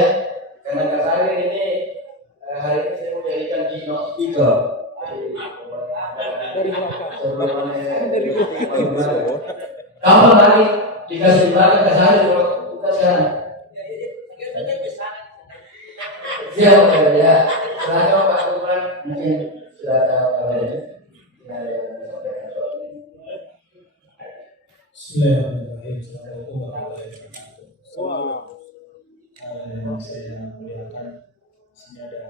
ya. Karena Kak Sari ini hari ini saya mau jadikan keynote speaker. Dari belakang. Kapan lagi dikasih banyak Kak Sari kalau kita sekarang? Siap ya. Silakan Pak Kuman, mungkin silakan kalau ini. Bismillahirrahmanirrahim. Assalamualaikum warahmatullahi wabarakatuh. Yang saya muliakan, di sini ada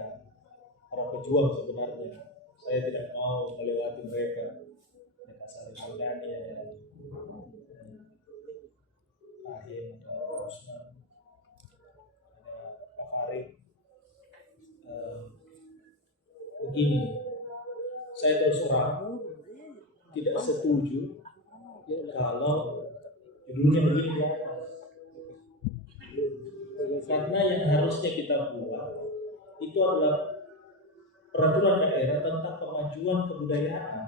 para pejuang sebenarnya. Saya tidak mau melewati mereka. Ada Kak Sari Maulani, ada Rahim, ada Rosman, ada Pak Farid. Begini, saya terus terang tidak setuju kalau judulnya begini ya. Karena yang harusnya kita buat itu adalah peraturan daerah tentang kemajuan kebudayaan.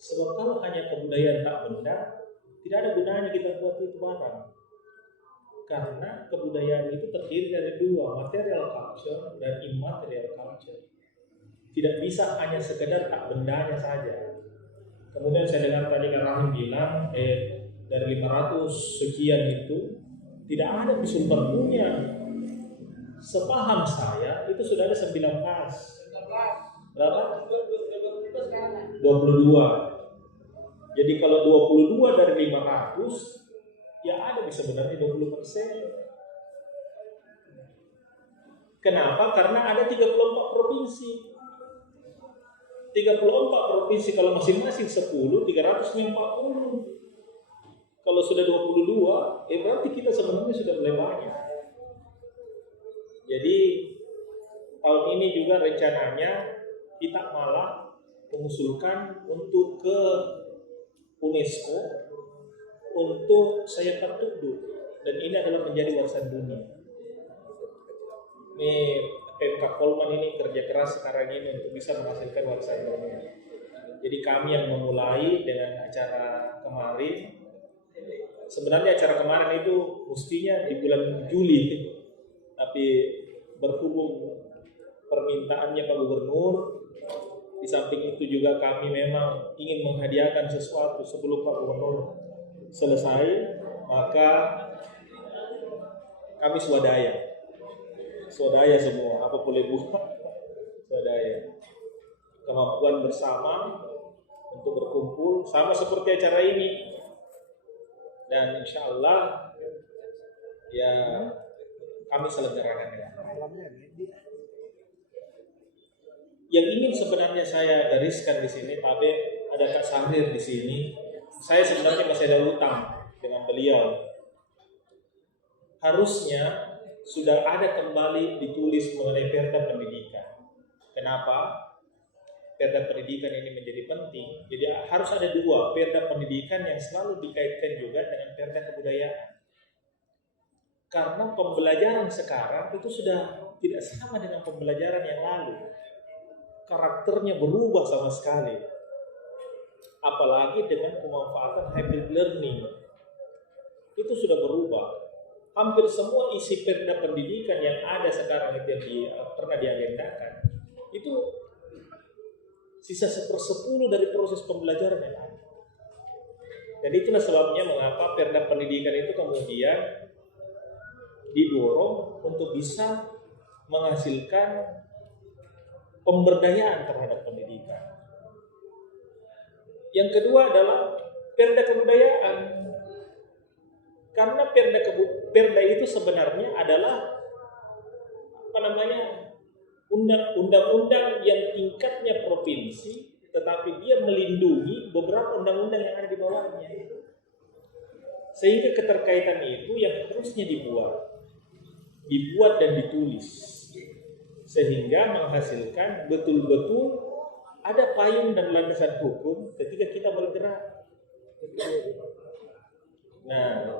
Sebab kalau hanya kebudayaan tak benda, tidak ada gunanya kita buat itu barang. Karena kebudayaan itu terdiri dari dua, material culture dan immaterial culture. Tidak bisa hanya sekedar tak bendanya saja. Kemudian saya dengar tadi Kak Rahim bilang dari 500 sekian itu tidak ada bisul perpunya. Sepaham saya itu sudah ada 19. Berapa? 22. Jadi kalau 22 dari 500, ya ada sebenarnya 20%. Kenapa? Karena ada 34 provinsi. 34 provinsi kalau masing-masing 10, 340. Kalau sudah 22, berarti kita sebenarnya sudah mulai banyak. Jadi tahun ini juga rencananya kita malah mengusulkan untuk ke UNESCO untuk Sayakar Tugu, dan ini adalah menjadi warisan dunia. Ini Pemkab Kolman ini kerja keras sekarang ini untuk bisa menghasilkan warisan dunia. Jadi kami yang memulai dengan acara kemarin. Sebenarnya acara kemarin itu mestinya di bulan Juli, tapi berhubung permintaannya Pak Gubernur, di samping itu juga kami memang ingin menghadiahkan sesuatu sebelum Pak Gubernur selesai, maka kami swadaya semua, apa boleh buat swadaya, kemampuan bersama untuk berkumpul sama seperti acara ini. Dan insya Allah ya kami selenggarakan dengan baik. Yang ingin sebenarnya saya gariskan di sini, Pak ada Kak Sahrir di sini. Saya sebenarnya masih ada utang dengan beliau. Harusnya sudah ada kembali ditulis mengenai perda pendidikan. Kenapa? Perda pendidikan ini menjadi penting. Jadi harus ada dua, perda pendidikan yang selalu dikaitkan juga dengan perda kebudayaan. Karena pembelajaran sekarang itu sudah tidak sama dengan pembelajaran yang lalu. Karakternya berubah sama sekali. Apalagi dengan pemanfaatan hybrid learning. Itu sudah berubah. Hampir semua isi perda pendidikan yang ada sekarang itu yang pernah diagendakan, itu sisa 1/10 dari proses pembelajaran yang ada. Jadi itulah sebabnya mengapa perda pendidikan itu kemudian didorong untuk bisa menghasilkan pemberdayaan terhadap pendidikan. Yang kedua adalah perda kebudayaan. Karena perda itu sebenarnya adalah undang-undang yang tingkatnya provinsi, tetapi dia melindungi beberapa undang-undang yang ada di bawahnya. Sehingga keterkaitan itu yang harusnya dibuat dan ditulis, sehingga menghasilkan betul-betul ada payung dan landasan hukum ketika kita bergerak. Nah,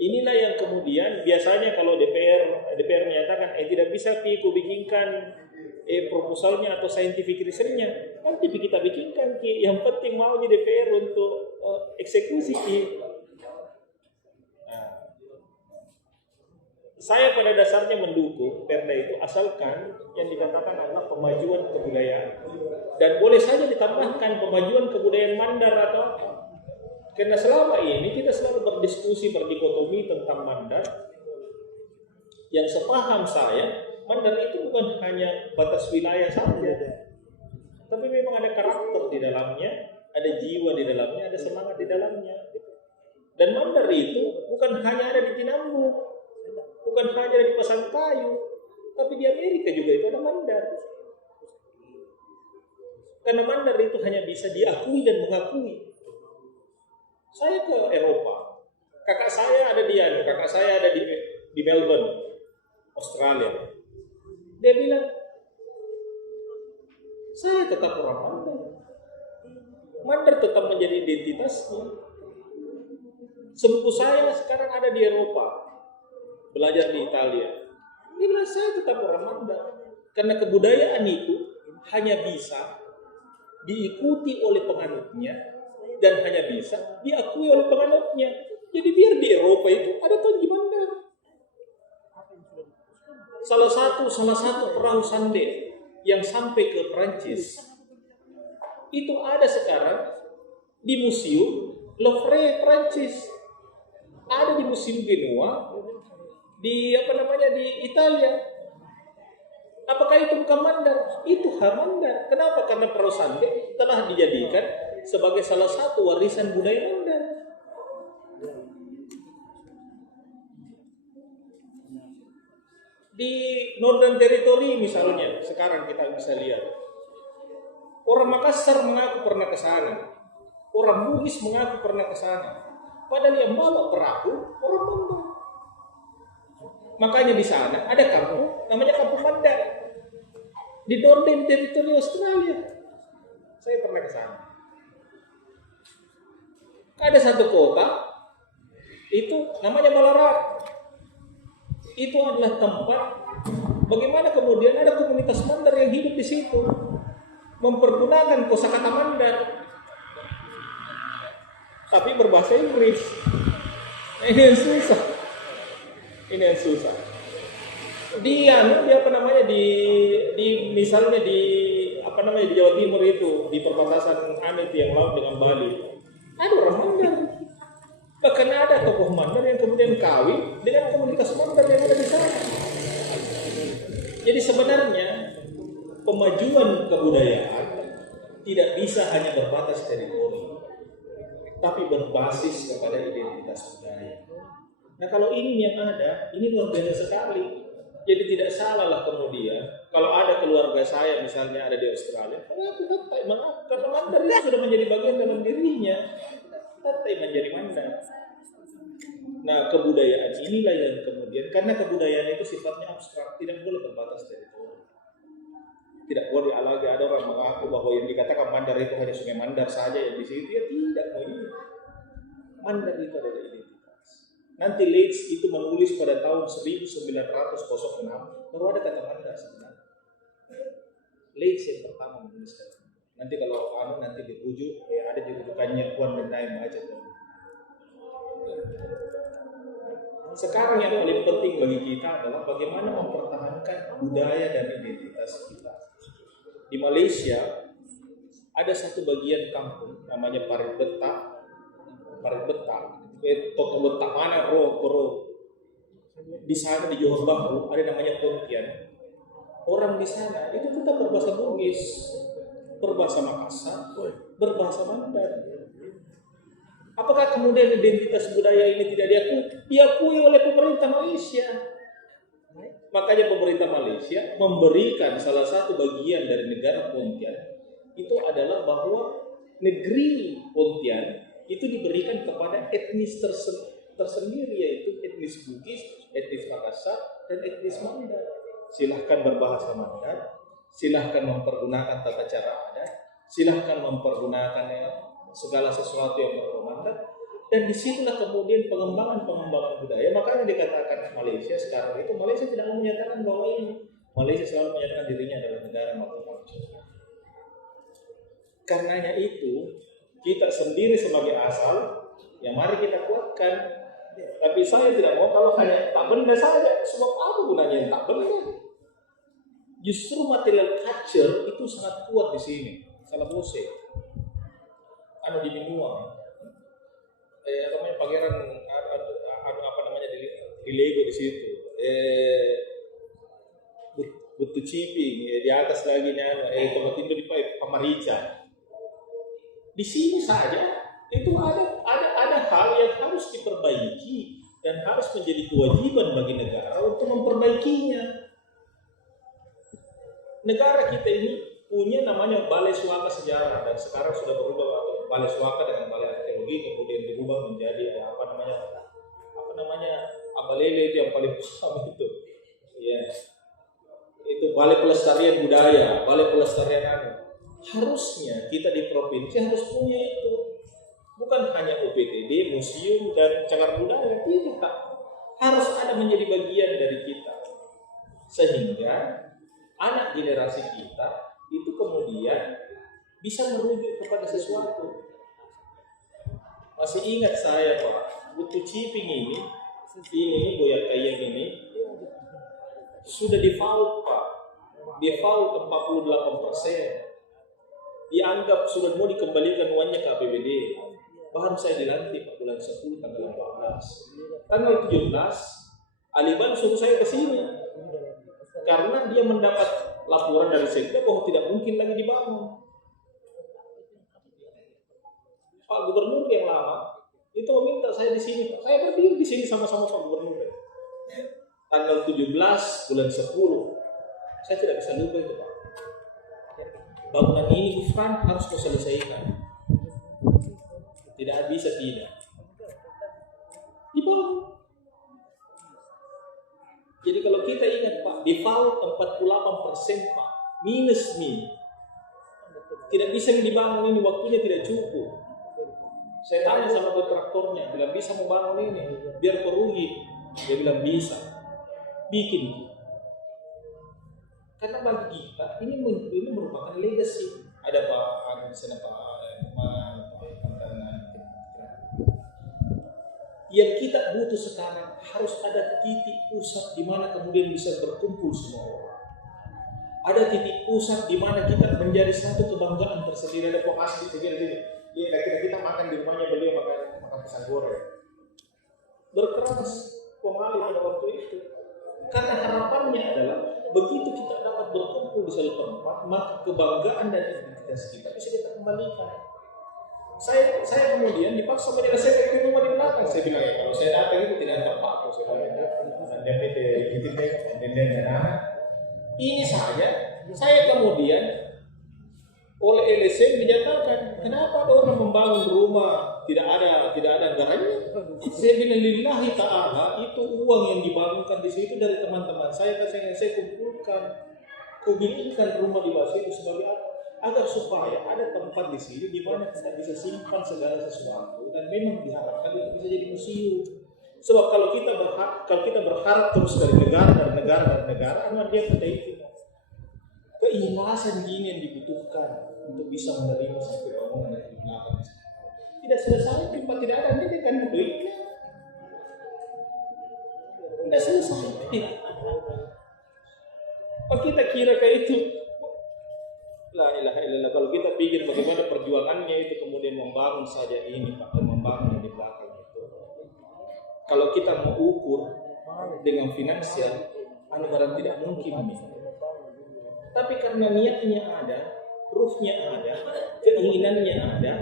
inilah yang kemudian biasanya kalau DPR menyatakan tidak bisa ku bikinkan proposalnya atau scientific research-nya, nanti kita bikinkan yang penting mau di DPR untuk eksekusi. Nah, Saya pada dasarnya mendukung perda itu asalkan yang dikatakan adalah pemajuan kebudayaan. Dan boleh saja ditambahkan pemajuan kebudayaan Mandar atau apa. Karena selama ini kita selalu berdiskusi berdikotomi tentang Mandar. Yang sepaham saya, Mandar itu bukan hanya batas wilayah saja, tapi memang ada karakter di dalamnya, ada jiwa di dalamnya, ada semangat di dalamnya. Dan Mandar itu bukan hanya ada di Tinambu, bukan hanya ada di Pasangkayu, tapi di Amerika juga itu ada Mandar. Karena Mandar itu hanya bisa diakui dan mengakui. Saya ke Eropa, kakak saya ada di Melbourne, Australia. Dia bilang, saya tetap orang Mandar. Mandar tetap menjadi identitasnya. Sepupu saya sekarang ada di Eropa, belajar di Italia. Dia bilang, saya tetap orang Mandar. Karena kebudayaan itu hanya bisa diikuti oleh penganutnya dan hanya bisa diakui oleh penganutnya. Jadi biar di Eropa itu ada Tonji Mandar. Salah satu perahu sande yang sampai ke Prancis itu ada sekarang di Museum Louvre Prancis. Ada di Museum Genoa di Italia. Apakah itu bukan Mandar? Itu Mandar. Kenapa? Karena perahu sande telah dijadikan sebagai salah satu warisan budaya Mandar. Di Northern Territory misalnya, sekarang kita bisa lihat. Orang Makassar mengaku pernah ke sana. Orang Bugis mengaku pernah ke sana. Padahal yang bawa perahu orang Mandar. Makanya di sana ada kampung namanya Kampung Mandar. Di Northern Territory Australia. Saya pernah ke sana. Ada satu kota itu namanya Ballarat. Itu adalah tempat bagaimana kemudian ada komunitas Mandar yang hidup di situ, mempergunakan kosakata Mandar, tapi berbahasa Inggris. Ini yang susah. Misalnya di Jawa Timur itu, di perbatasan Amit yang laut dengan Bali, ada orang Mandar. Bahkan ada tokoh Mandar yang kemudian kawin dengan komunitas Mandar yang ada di sana. Jadi sebenarnya pemajuan kebudayaan tidak bisa hanya berbatas teritori, tapi berbasis kepada identitas budaya. Nah kalau ini yang ada, ini luar biasa sekali. Jadi tidak salah lah kemudian kalau ada keluarga saya misalnya ada di Australia, karena Mandar itu sudah menjadi bagian dalam dirinya. Menjadi Mandar. Nah kebudayaan inilah yang kemudian, karena kebudayaan itu sifatnya abstrak, tidak boleh berbatas teritori. Tidak boleh lagi ada orang mengaku bahwa yang dikatakan Mandar itu hanya Sungai Mandar saja yang di situ. Ya tidak, Mandar itu adalah identitas. Nanti Leeds itu menulis pada tahun 1906 baru ada kata Mandar sebenarnya. Leeds yang pertama menuliskan. Nanti kalau nanti dipujuk ya ada jurukannya Puan dan Naim aja. Sekarang yang paling penting bagi kita adalah bagaimana mempertahankan budaya dan identitas kita. Di Malaysia ada satu bagian kampung namanya Parit Betak. Toto Betak mana bro? Di sana di Johor Bahru ada namanya Pontian. Orang di sana itu tetap berbahasa Bugis, berbahasa Makassar, berbahasa Mandar. Apakah kemudian identitas budaya ini tidak diakui? Diakui oleh pemerintah Malaysia. Makanya pemerintah Malaysia memberikan salah satu bagian dari negara Pontian itu adalah bahwa negeri Pontian itu diberikan kepada etnis tersendiri, yaitu etnis Bugis, etnis Makassar, dan etnis Mandar. Silahkan berbahasa Mandar, silahkan mempergunakan tata cara adat, silahkan mempergunakan segala sesuatu yang berkomandan, dan disitulah kemudian pengembangan budaya. Makanya dikatakan Malaysia sekarang itu, Malaysia tidak menyatakan bahwa ini, Malaysia selalu menyatakan dirinya adalah negara multikultural. Karenanya itu kita sendiri sebagai asal, ya mari kita kuatkan Tapi saya tidak mau kalau hanya tak benda saja. Sebab apa gunanya yang tak benda? Justru material culture itu sangat kuat di sini. Salah bose. Anu di benua. Namanya pangeran apa namanya di Lego di situ. Butuh Ciping, di atas lagi tempat tidur di Pamarica. Di sini saja itu ada hal yang harus diperbaiki dan harus menjadi kewajiban bagi negara untuk memperbaikinya. Negara kita ini punya namanya Balai Suaka Sejarah dan sekarang sudah berubah atau Balai Suaka dengan Balai Arkeologi kemudian dirubah menjadi apa namanya Abalele itu yang paling paham itu. Ya. Itu Balai Pelestarian Budaya, Balai Pelestarian harusnya kita di provinsi harus punya itu. Bukan hanya UPTD, museum dan cagar budaya, tidak. Harus ada menjadi bagian dari kita. Sehingga anak generasi kita itu kemudian bisa merujuk kepada sesuatu. Masih ingat saya Pak, Butuh Ciping ini Goyak Kayang ini sudah default Pak, default 48%. Dianggap sudah mau dikembalikan uangnya ke APBD. Baru saya dilantik bulan 10 tanggal 14. Tanggal 17 Aliban suruh saya ke sini karena dia mendapat laporan dari Sekda bahwa tidak mungkin lagi dibangun. Pak Gubernur yang lama itu meminta saya di sini, Pak. Saya berdiri di sini sama-sama Pak Gubernur. Tanggal 17 bulan 10. Saya tidak bisa lupa itu, Pak. Bangunan ini Gufran harus diselesaikan. Tidak bisa tidak. Dibangun. Jadi kalau kita ingat Pak, default 48% Pak, minus min. Tidak bisa dibangun ini, waktunya tidak cukup. Saya tanya sama kontraktornya, bilang bisa membangun ini, biar perugi. Dia bilang bisa. Bikin. Karena bagi kita ini merupakan legacy. Ada Pak di sana Pak yang kita butuh sekarang harus ada titik pusat di mana kemudian bisa berkumpul semua orang. Ada titik pusat di mana kita menjadi satu kebanggaan tersendiri. Ada Pak Asli begini. Ya, kita makan di rumahnya beliau makan pisang goreng. Berkeras pemali pada waktu itu. Karena harapannya adalah begitu kita dapat berkumpul di satu tempat, maka kebanggaan dan identitas kita bisa kita kembalikan. Saya kemudian dipaksa menyelesaikan di rumah di belakang. Saya bilang ya kalau saya datang itu tidak tepat. Ini saja. Saya kemudian oleh LSM menyatakan kenapa ada orang membangun rumah tidak ada anggarannya. Saya bilang lillahi ta'ala itu uang yang dibangunkan di situ dari teman-teman saya kumpulkan, kubikinkan rumah di bawah itu sebagai apa? Agar supaya ada tempat di sini di mana kita bisa simpan segala sesuatu dan memang diharapkan itu bisa jadi museum. Sebab kalau kita berharap terus dari negara, dia kata itu keikhlasan gini yang dibutuhkan untuk bisa menerima sampai bangunan yang belakang. Tidak selesai, tempat tidak ada, dia kan duitnya. Tidak selesai. Apa kita kira kayak itu? La ilaha illallah. Kalau kita pikir bagaimana perjuangannya itu kemudian membangun saja ini, Pak, membangun yang di belakang itu. Kalau kita mau ukur dengan finansial, barang tidak mungkin nih. Tapi karena niatnya ada, ruhnya ada, keinginannya ada,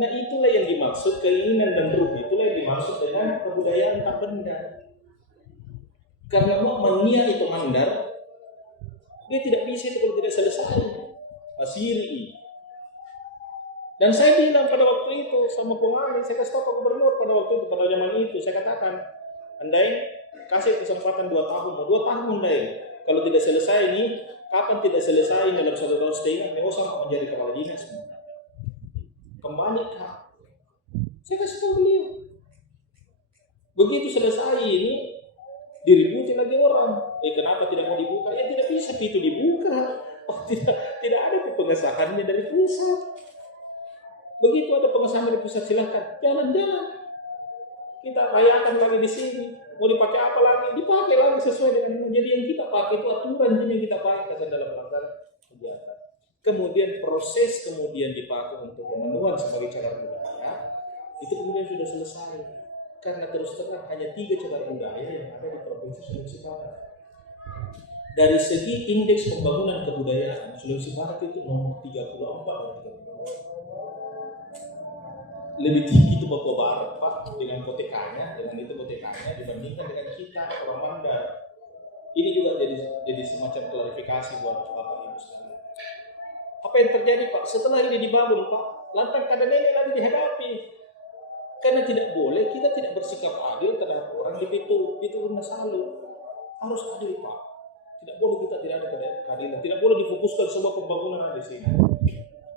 nah itulah yang dimaksud keinginan dan ruh. Itulah yang dimaksud dengan kebudayaan tak benda. Karena mania itu mandar, dia tidak bisa itu kalau tidak selesai. Asiri. Dan saya bilang pada waktu itu sama pemali, saya kasih tahu Pak Gubernur pada waktu itu, pada zaman itu, saya katakan, andai kasih kesempatan 2 tahun, 2 tahun andai, kalau tidak selesai ini, kapan tidak selesai dalam 1 tahun setengah, nggak usah menjadi kepala dinas. Kembali Kak, saya kasih tahu beliau. Begitu selesai ini, diributi lagi orang. Kenapa tidak mau dibuka? Ya tidak bisa pintu dibuka. Oh, tidak ada pengesahannya dari pusat. Begitu ada pengesahan dari pusat silakan jalan-jalan. kita rayakan lagi di sini. Mau dipakai apa lagi? Dipakai lagi sesuai dengan. Jadi yang kita pakai itu aturan yang kita pakai dalam pelaksanaan kegiatan. Kemudian proses kemudian dipakai untuk pemenuhan sebagai cagar budaya itu kemudian sudah selesai. Karena terus terang hanya 3 cagar budaya yang ada di Provinsi Sulawesi Barat. Dari segi indeks pembangunan kebudayaan, Sulawesi Barat itu nomor 34 dari 34. Lebih tinggi itu Papua Barat, Pak, dengan KTK-nya, dibandingkan dengan kita orang Mandar. Ini juga jadi semacam klarifikasi buat Bapak Ibu sekalian. Apa yang terjadi, Pak? Setelah ini dibangun, Pak, lantang keadaan ini lagi dihadapi. Karena tidak boleh, kita tidak bersikap adil terhadap orang di Pitu Nasalu. Harus adil, Pak. Tidak boleh kita tidak ada keadilan. Tidak boleh difokuskan semua pembangunan di sini.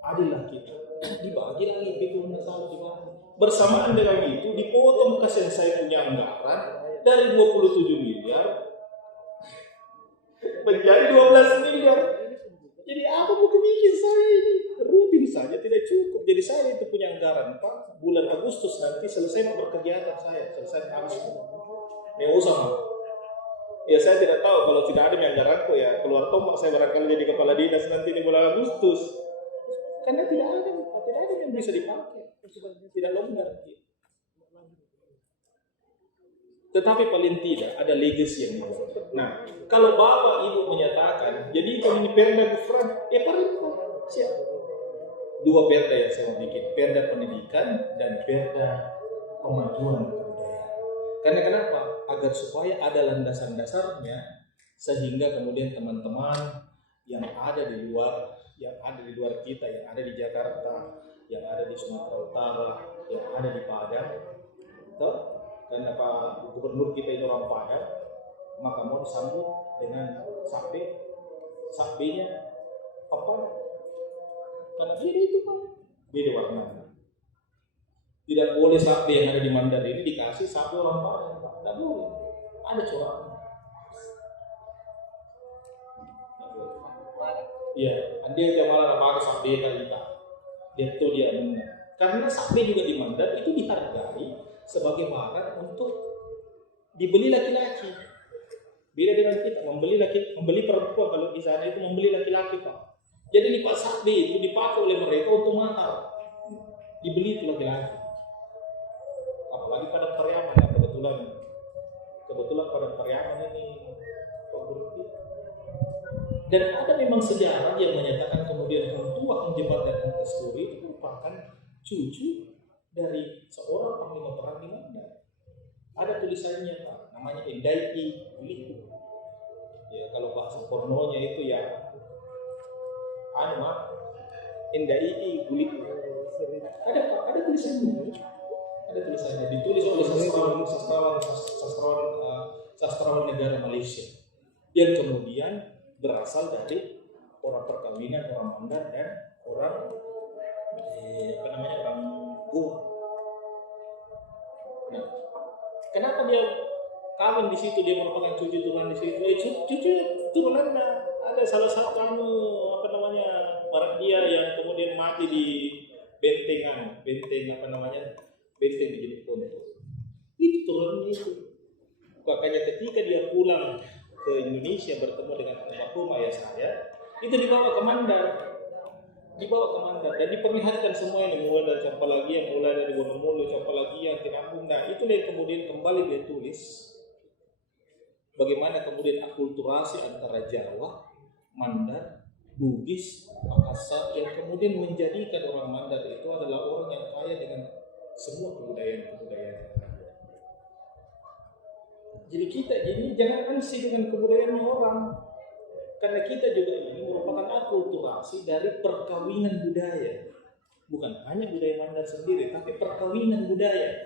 Adillah kita. Dibagi lagi Pitu Nasalu dibagi. Bersamaan dengan itu, dipotong kasih saya punya anggaran dari 27 miliar menjadi 12 miliar. Jadi apa mau bikin saya ini? Rutin saja tidak cukup. Jadi saya itu punya anggaran, Pak. Bulan Agustus nanti selesai berkegiatan saya, selesai habis. Ya usah. Ya saya tidak tahu kalau tidak ada anggaranku ya keluar tombak saya barangkali jadi kepala dinas nanti di bulan Agustus. Karena tidak ada yang bisa dipakai. Tidak longgar. Tetapi paling tidak ada legacy yang dibuat. Nah, kalau Bapak Ibu menyatakan, jadi kalau ini Perda Gufran, ya perintah. Siap. 2 perda yang saya mau bikin, Perda Pendidikan dan Perda Pemajuan Kebudayaan. Karena kenapa? Agar supaya ada landasan dasarnya, sehingga kemudian teman-teman yang ada di luar kita, yang ada di Jakarta, yang ada di Sumatera Utara, yang ada di Padang, karena Pak Gubernur kita ini orang Padang, maka mau disambut dengan sakbenya apa? Karena beda itu Pak, beda warnanya. Tidak boleh sakbe yang ada di Mandar ini dikasih sakbe orang Padang, Pak. Tidak boleh. Ada coraknya. Iya, dia yang malah pakai sakbe kita. Dia tuh dia benar. Karena sakbe juga di Mandar itu dihargai sebagai barang untuk dibeli laki-laki. Beda dengan kita, membeli perempuan kalau di sana itu membeli laki-laki, Pak. Jadi di Pak sakbe itu dipakai oleh mereka untuk mahar. Dibeli itu laki-laki. Apalagi pada Pariaman, kebetulan pada Pariaman ini Pak Guru. Dan ada memang sejarah yang menyatakan kemudian Hangtua Jembatan Angkasturi itu merupakan cucu dari seorang panglima perang di Mandar. Ada tulisannya Pak, namanya Endai Buliku. Ya kalau bahasa pornonya itu ya Endai Buliku. Ada tulisannya. Ada tulisannya ditulis oleh sastrawan negara Malaysia yang kemudian berasal dari orang perkawinan orang Mandar dan orang orang Goa. Nah, kenapa dia kawin di situ, dia merupakan cucu turunan di situ? Cucu turunannya ada salah satu barat dia yang kemudian mati di benteng di Jeneponto. Itu turunannya itu. Makanya ketika dia pulang ke Indonesia bertemu dengan almarhum ayah saya, itu dibawa ke Mandar. Dan diperlihatkan semua yang mulai dari Campalagia, mulai dari Wonomolo, Campalagia, Tinambung. Nah, itu yang kemudian kembali dia tulis bagaimana kemudian akulturasi antara Jawa, Mandar, Bugis, Makassar yang kemudian menjadikan orang Mandar itu adalah orang yang kaya dengan semua kebudayaan. Jadi kita ini jangan ansih dengan kebudayaan orang. Karena kita juga ini merupakan akulturasi dari perkawinan budaya. Bukan hanya budaya Mandar sendiri, tapi perkawinan budaya.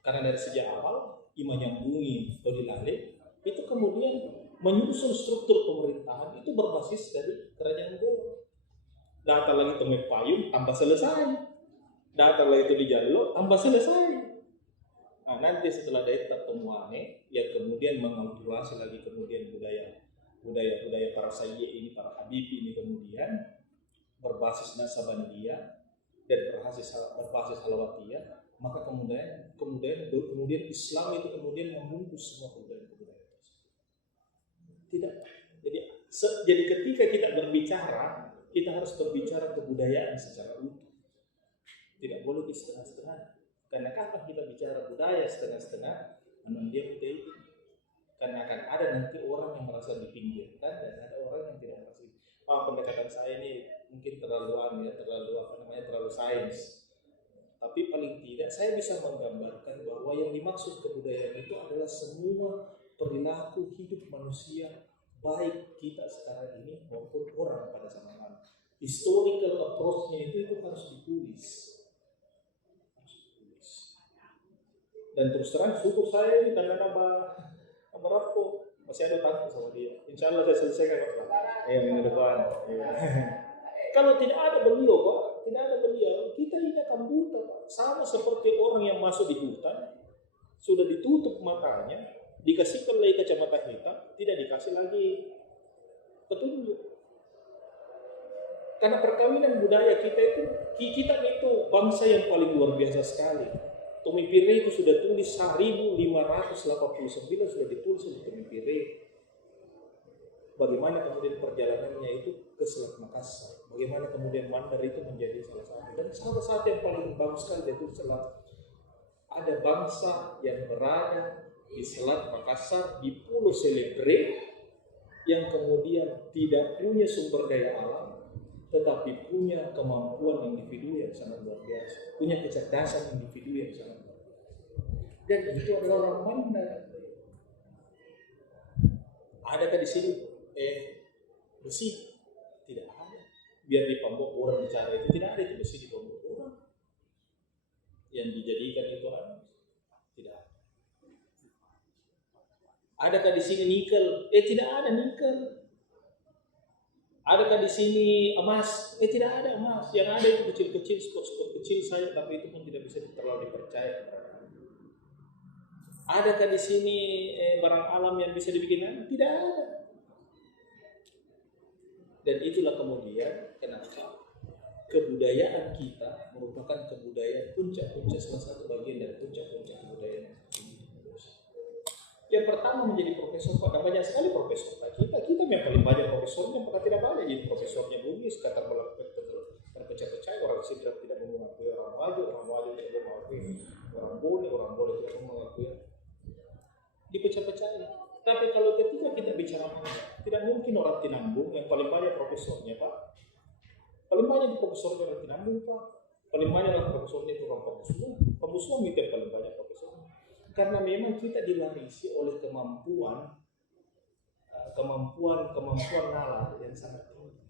Karena dari sejak awal, Ima Nyambungi Todilale itu kemudian menyusun struktur pemerintahan itu berbasis dari kerajaan Goa. Datang lagi Tome Payung, tambah selesai. Datang lagi itu di Jallo, tambah selesai. Nah, nanti setelah dari pertemuannya, ya kemudian mengakulturasi lagi kemudian budaya para Sayye ini, para Habibi ini kemudian berbasis Nasabandia dan berbasis Halawatiyah maka kemudian Islam itu kemudian membungkus semua kebudayaan tersebut. Tidak. Jadi ketika kita berbicara, kita harus berbicara kebudayaan secara utuh. Tidak boleh di setengah-setengah. Karena kapan kita bicara budaya setengah-setengah, dia budaya itu. Karena akan ada nanti orang yang merasa dipinggirkan dan ada orang yang tidak merasa. Pendekatan saya ini mungkin terlalu sains. Tapi paling tidak saya bisa menggambarkan bahwa yang dimaksud kebudayaan itu adalah semua perilaku hidup manusia, baik kita sekarang ini maupun orang pada zaman lalu. Historical approach-nya itu harus ditulis. Dan terus terang syukur saya ini karena nama Rapo masih ada tanggung sama dia. Insya Allah saya selesaikan minggu depan. Kalau tidak ada beliau Pak, kita ini akan buta Pak. Sama seperti orang yang masuk di hutan, sudah ditutup matanya, dikasihkan lagi kacamata hitam, tidak dikasih lagi petunjuk. Karena perkawinan budaya kita itu bangsa yang paling luar biasa sekali. Tommy Pire itu sudah tulis 1589 sudah ditulis oleh Tommy Pire. Bagaimana kemudian perjalanannya itu ke Selat Makassar. Bagaimana kemudian Mandar itu menjadi salah satu. Dan salah satu yang paling bagus sekali itu Selat. Ada bangsa yang berada di Selat Makassar di Pulau Selebre yang kemudian tidak punya sumber daya alam, tetapi punya kemampuan individu yang sangat luar biasa, punya kecerdasan individu yang sangat luar biasa. Dan itu adalah orang Mandar. Adakah di sini besi? Tidak ada. Biar di Pambok orang bicara itu tidak ada itu besi di Pambok orang. Yang dijadikan itu tidak ada. Adakah di sini nikel? Tidak ada nikel. Adakah di sini emas? Tidak ada emas. Yang ada itu kecil-kecil, spot-spot kecil saja, tapi itu pun tidak bisa terlalu dipercaya. Adakah di sini barang alam yang bisa dibikin? Tidak ada. Dan itulah kemudian kenapa kebudayaan kita merupakan kebudayaan puncak-puncak, salah satu bagian dari puncak-puncak kebudayaan. Yang pertama menjadi profesor, Pak, banyak sekali profesor. Kita yang paling banyak profesornya, maka tidak banyak jadi profesornya Bugis, kata terpecah-pecah, orang Sidrap tidak mengakui, orang Waju tidak mengakui, orang boleh tidak mengakui. Dipecah-pecah. Tapi kalau ketika kita bicara tidak mungkin orang Tinambung yang paling banyak profesornya, Pak. Paling banyak di profesornya orang Tinambung, Pak. Paling banyak orang profesornya itu orang Pamusuan itu yang paling banyak profesornya. Karena memang kita diwarisi oleh kemampuan nalar yang sangat tinggi.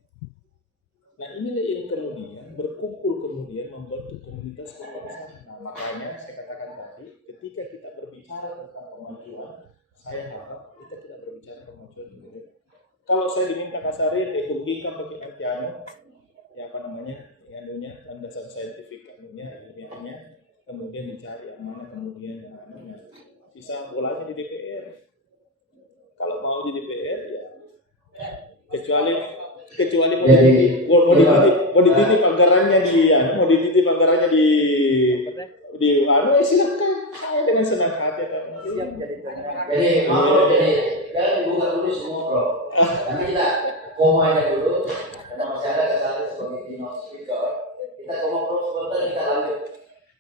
Nah inilah yang kemudian berkumpul membentuk komunitas kebangsaan. Nah makanya saya katakan tadi, ketika kita berbicara tentang kemajuan, saya harap kita tidak berbicara kemajuan ini. Kalau saya diminta kasarin, hubungkan pakai artiano, landasan saintifik ilmiahnya, kemudian dicari yang mana kemudian bisa bolanya di DPR. Kalau mau di DPR ya kecuali mau dititip anggarannya silakan, saya dengan senang hati siap jadi mau jadi kan bukan tulis semua Bro. Nanti kita koma aja dulu.